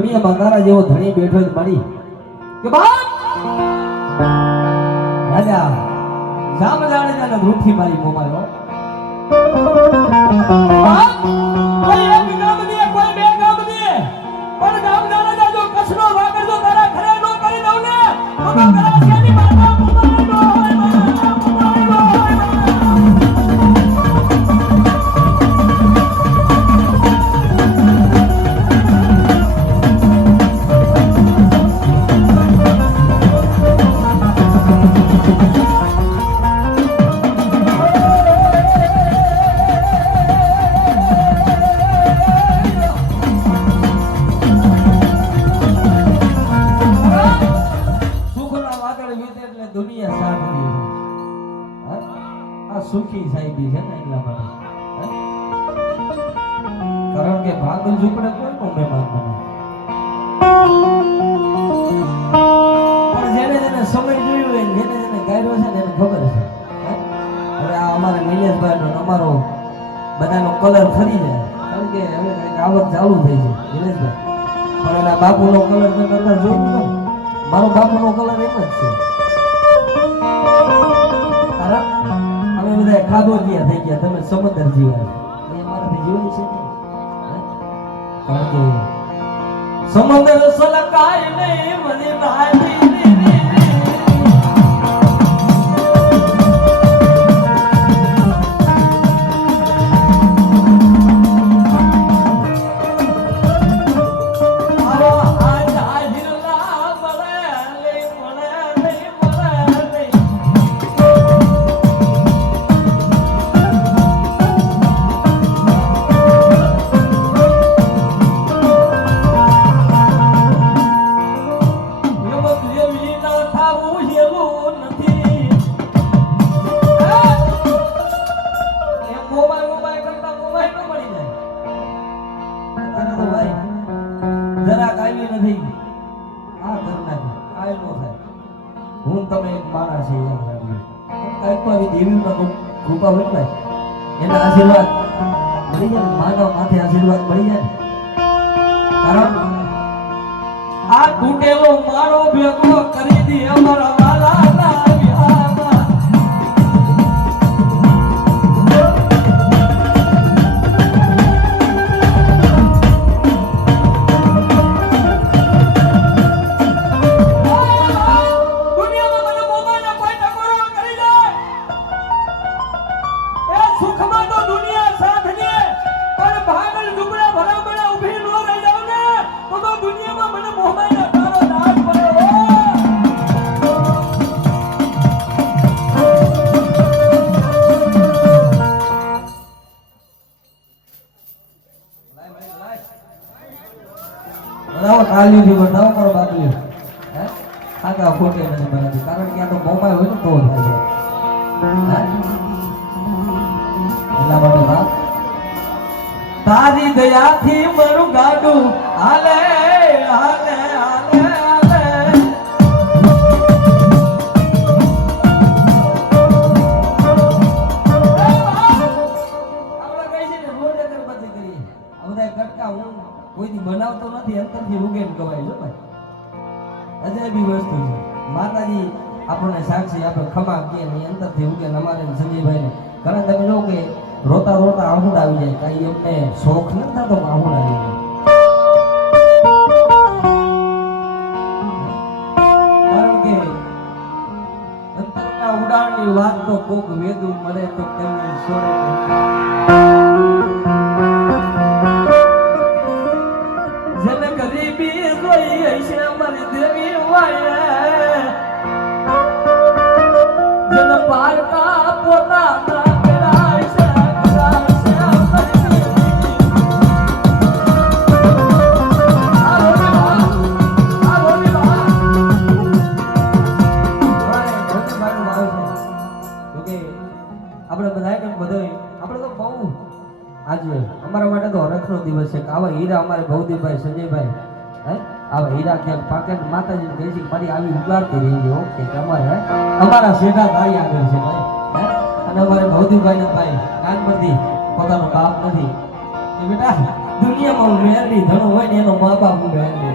મા, મા, મા. જો મારી જો જેવો ધણી બેઠો જ મારી કે બાપ રાજા જામ જાણે જાણે રૂઠી મારી મોમાયો અમારા નિલેશભાઈ નો અમારો બધાનો કલર ફરી જાય. કારણ કે હવે કંઈક આવક ચાલુ થઈ છે નિલેશભાઈ પણ એના બાપુનો કલર તમે કરતા જોયું. મારો બાપુનો કલર એક જ છે. અમે બધા ખાધો જીયા થઈ ગયા, તમે સમંદર જીવા. એ મારાથી જીવાય છે કારણ કે સમંદર સલકાય નહીં, મને ભાઈ દેવીમાં કૃ- કૃપા હોય ને. એના આશીર્વાદ મળી જાય માનવ માથે આશીર્વાદ મળી જાય તાલીથી બતાવો ને કવાય જો ભાઈ. અજાયબી વસ્તુ છે. માતાજી આપણને સાક્ષી આપે, ખમા કે ની અંતરથી ઉગે અમારે સંજયભાઈને કારણ તમે જો કે રોતા રોતા આહુડ આવી જાય. કાંઈ એમને શોખ નથી થતો આહુડ આવી જાય. કારણ કે ઉડાણની વાત તો કોક વેદું મળે તો તેમની સોરે છે. આપણે બધાએ કેમ બધાએ આપણે તો બહુ આજે અમારા માટે તો હરખનો દિવસ છે આવા હીરા અમારે ભવદીપભાઈ, સંજયભાઈ હે? આવા હીરા ક્યાંક પાકે માતાજીને કહે છે મારી આવી ઉગાડતી રહી છે કે તમારે અમારા શેઠા ભાઈ આગળ છે ભાઈ અને અમારે ભૌતિકભાઈ ના ભાઈ, નાનપણથી પોતાનો બાપ નથી. બેટા, દુનિયામાં મહેરની ધણો હોય ને એનો મા બાપ મેરડી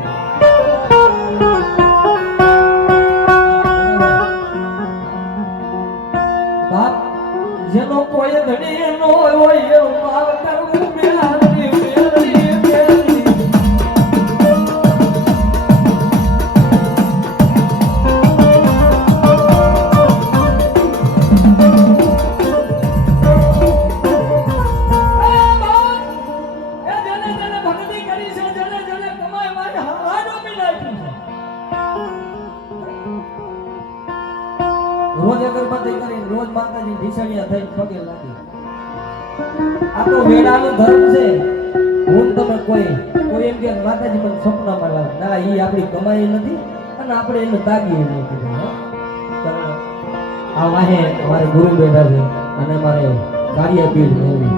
રોજ અગરબત્તી કરી રોજ માતાજી ભીસણિયા થઈ પગે લાગી. આ તો વેડાનો ધર્મ છે. હું તમે કોઈ કોઈ એમ કે માતાજી મને સપનામાં લાવે. ના એ આપણી કમાઈ નથી અને આપણે એને તાગીએ નહીં આ વાહે અમારે ગુરુ બેઠા છે અને અમારે કાર્ય પીર રહેવી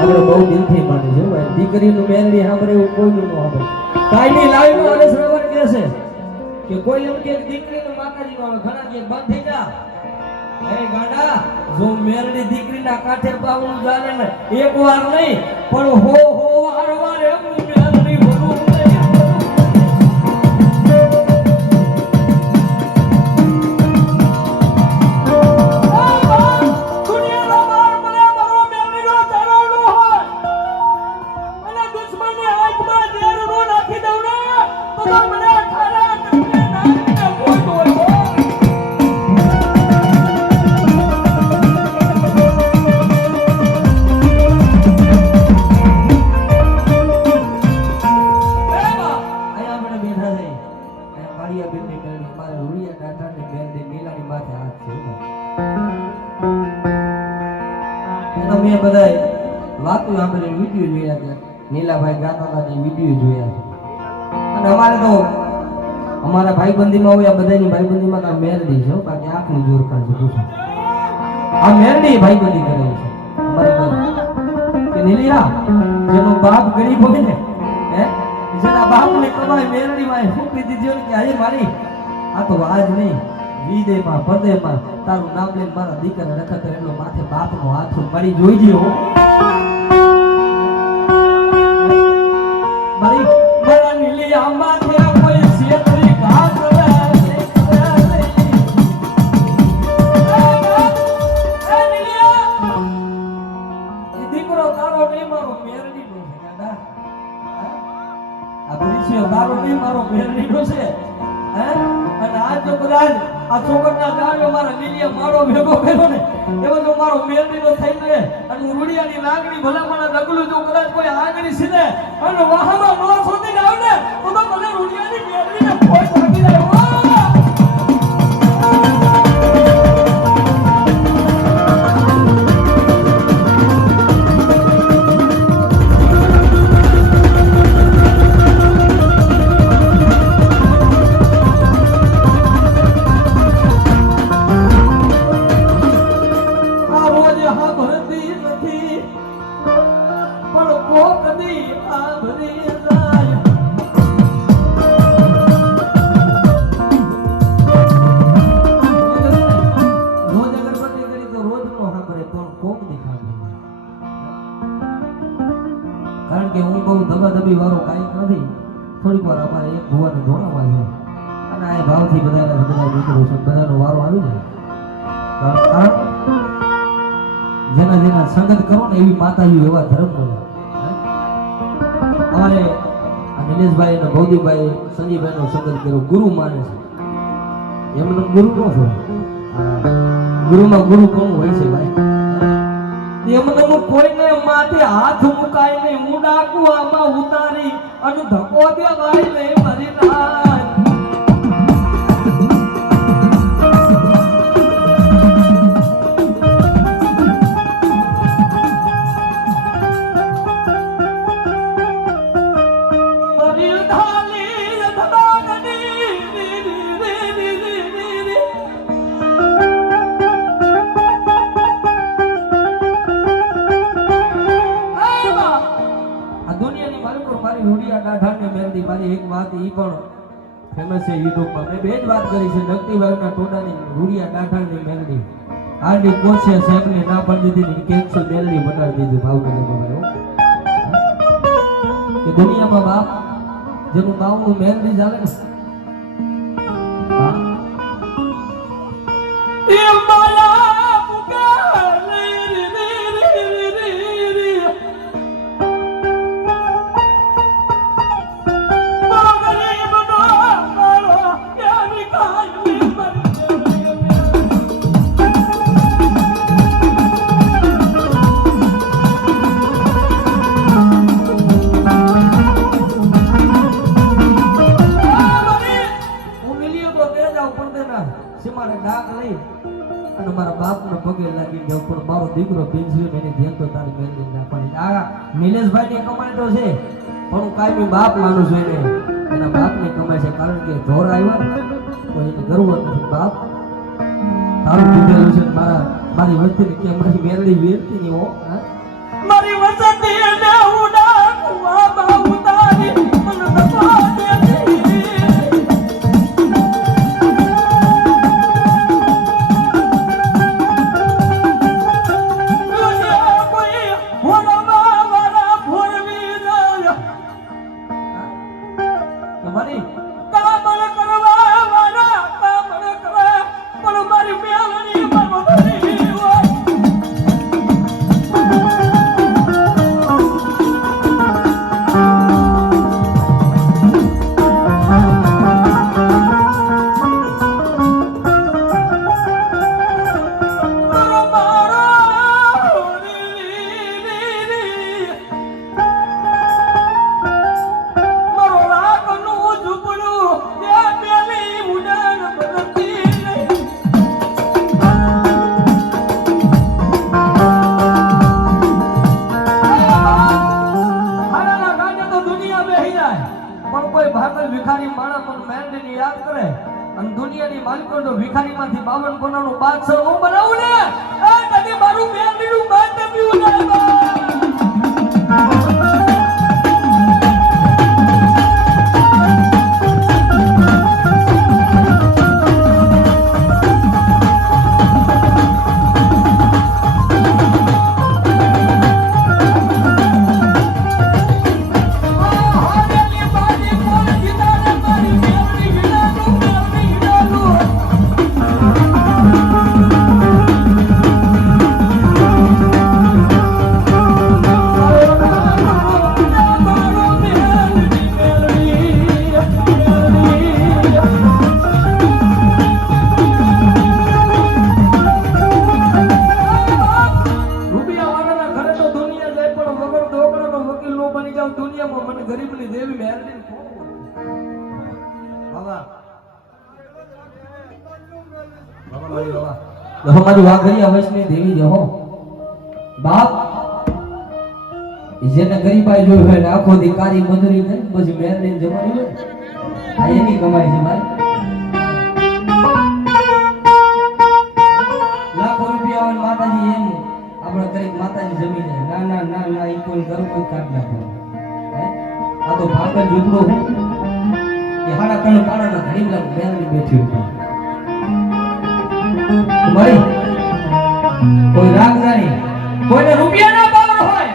આપણે બહુ દિલથી માની છે દીકરીનું બી સાંભળે એવું કોઈનું ન સાંભળે. કાયમી લાઈવ અને શ્રવણ કહે છે. કે કોઈ એમ કે દીકરીનું માતાજી માં ઘણા કે બંધ જા. એ ગાડા, જો મેરડી દીકરીના કાંઠે પાવનું ચાલે ને, એક વાર નહીં, પણ હો હો વાર વાર વીડિયો જોયા છે. નીલાભાઈ ગાતા વીડિયો જોયા છે. અને અમારે તો અમારા ભાઈબંધીમાં હોય, આ બધાની ભાઈબંધીમાં તો મેરડી છે બાકી આંખનું જોર કાઢ પૂછો આ મેરડી ભાઈબંધી કરે છે. કે નીલિયા, જેનો બાપ ગરીબ હોય ને, હે, જેના બાપને કમાય મેરડીમાં કીધી છે કે આજે મારી. આ તો આજ નહીં વિદેમાં પરદેમાં તારું નામ લઈને મારા દીકરા રખા કરે એટલો માથે બાપનો હાથ પડી જોઈજે હો રૂડિયાની લાગણી ભલામણ ડગલું જો કદાચ કોઈ આગળી સીધે અને વાહમાં નો સુધી ને તો તો મને રૂડિયાની મેળવીને કોઈ જેના જેના સંગત કરો ને એવી માતાજી એવા ધર્મ બોલે અમારે નિલેશભાઈ અને ભૌદીભાઈ સંજીભાઈ નો સંગત કર્યો. ગુરુ માને છે. એમનો ગુરુ નો છે ગુરુમાં ગુરુ કોણ હોય છે ભાઈ? એમને કોઈને માથે હાથ મુકાઈને હું આમાં ઉતારી અને ધકો દે ભાઈ લઈ મરી રાત આપણે બે જ વાત કરી છે નકતી વર્ગના ટોડાની રૂડિયા ડાઢાની મેલડી. આડી કોશે સાહેબને ના પાડી દીધી કેન્સલ મેલડી બતાવી દીધી, ભાવનગરમાં કે દુનિયામાં બાપ, જેનું નામનું મેલડી ચાલે ને દીકરો પિન્સિલ મેને ધ્યાન તો તારી મહેંદી નાખવાની આ નિલેશભાઈ ને કમાય તો છે, પણ હું કાયમી બાપ માનું છું એને. એના બાપની કમાય છે કારણ કે ઢોર આવ્યા તો એને ગર્વ નથી. બાપ, તારું કીધેલું છે ને મારા, મારી વસ્તીને કે મારી મેરડી વેરતી નહીં હો? મારી વસતી ને ઉડા કુવામાં ઉતારી જો મારી વાઘરિયા વૈષ્ણવી દેવી છે બાપ, જેને ગરીબાઈ જોઈ હોય આખો દી મજૂરી ને પછી લઈને જમાડી હોય આ એની કમાઈ છે મારી લાખો રૂપિયા હોય માતાજી એમ. આપણે કંઈક માતાજી જમીન જાય ના ના ના ના એ કોઈ ગર્વ કોઈ કાઢ નાખો. આ તો ભાગલ ઝૂંપડો હું એ હાડા કણ પાડાના ઘડી લાખ મેરડી બેઠી હતી ભાઈ. કોઈ રાગ જાણી કોઈને રૂપિયાના પાવર હોય,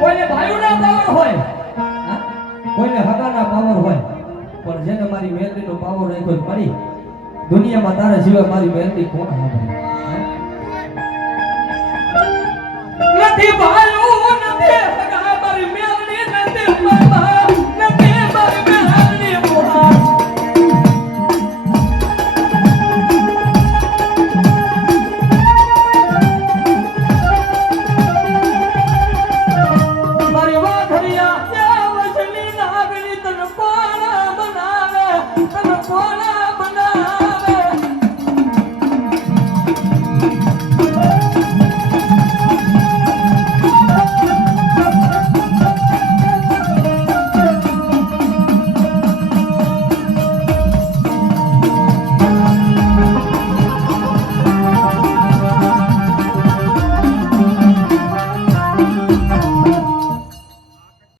કોઈને ભાઈઓના પાવર હોય? કોઈને હગાના પાવર હોય, પણ જેને મારી મહેંદીનો પાવર હોય કોઈ મરી દુનિયામાં તારા સિવાય મારી મહેંદી કોણ સાંભળે?